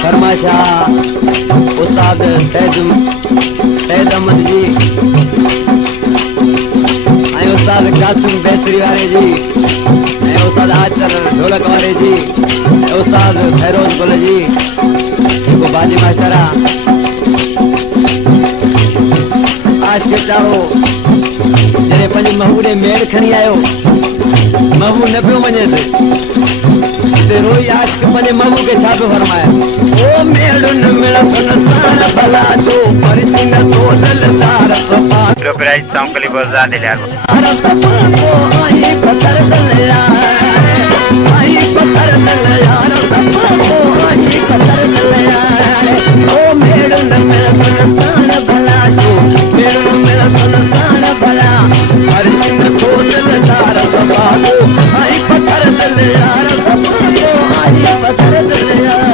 फरमाशा उस्ताद सैद अहमद जी ऐं उस्ताद कासिम बेसरी वारे जी ऐं उस्ताद आचर ढोलक वारे जी ऐं उस्ताद फैरोज गुल जी जेको बाजी मास्टर आहे आज के चाहो जॾहिं पंहिंजे महबूब ॾे मेड़ खणी आयो महबूब न पियो वञे ते रोई आशिक़ पंहिंजे महबूब खे छा पियो फरमाए ओ मेड़ुन मिलसन सार भला जो परसी न तो दलदार सफा लो प्राइस सांकली बजा दे यार अर सफा को आई पत्थर दल यार आई पत्थर दल यार सफा को आई पत्थर दल यार ओ मेड़ुन मिलसन सार भला जो मेड़ुन मिलसन सार भला परसी न तो दलदार सफा को आई पत्थर दल यार सफा को आई पत्थर दल यार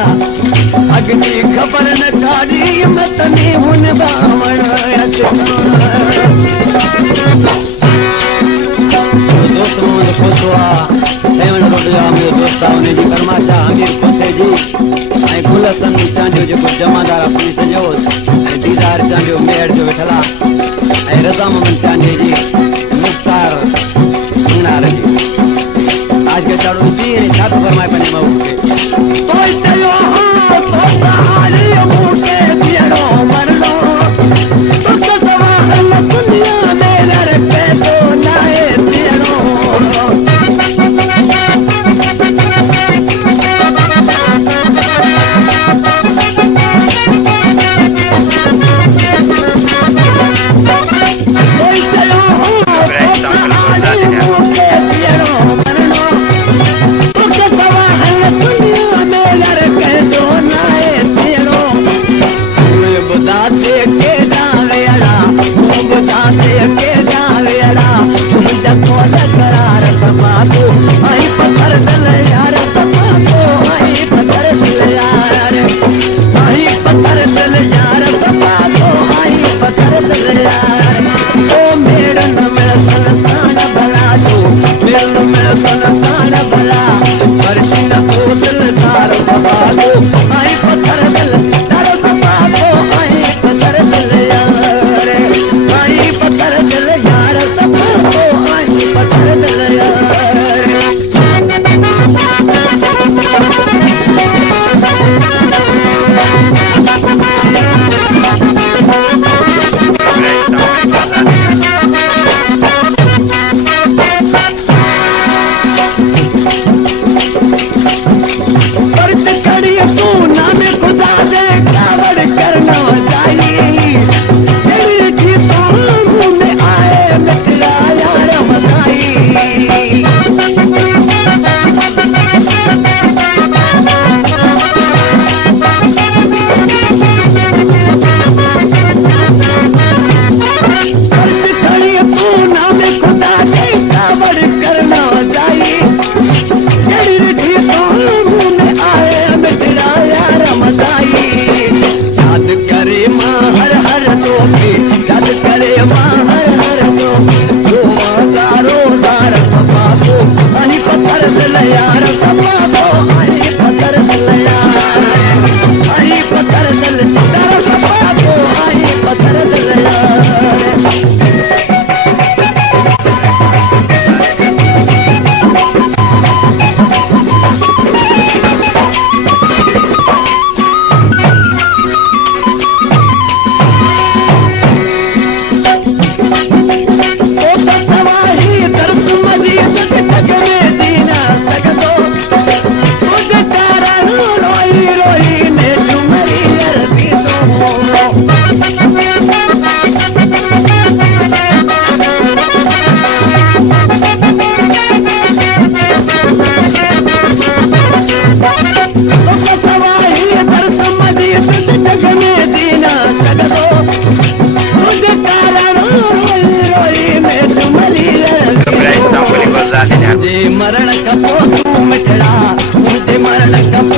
अग्नि खबर न काड़ी मत में हुन बावण दोस्त मोहम्मद खोसवा सेवन रोटिया मेरे दोस्त उन्हें जी फरमाशा अमीर खोसे जी ऐं गुलसन चांडियो जेको जमादार पुलिस जो ऐं दीदार चांडियो मेड़ जो वेठला ऐं रज़ा मोहम्मद चांडियो जी मुख्तार मुनार जी आज के चाड़ो सी ऐं छा थो फरमाए पंहिंजे महबूब खे तो चयो तो सारी मूंखे बीहणो मरनो तो सवाल दुनिया में लड़के तो नाहे बीहणो कोई चयो झालेले आहे. जे मरण खपो तू मिठड़ा मुझे मरण खपो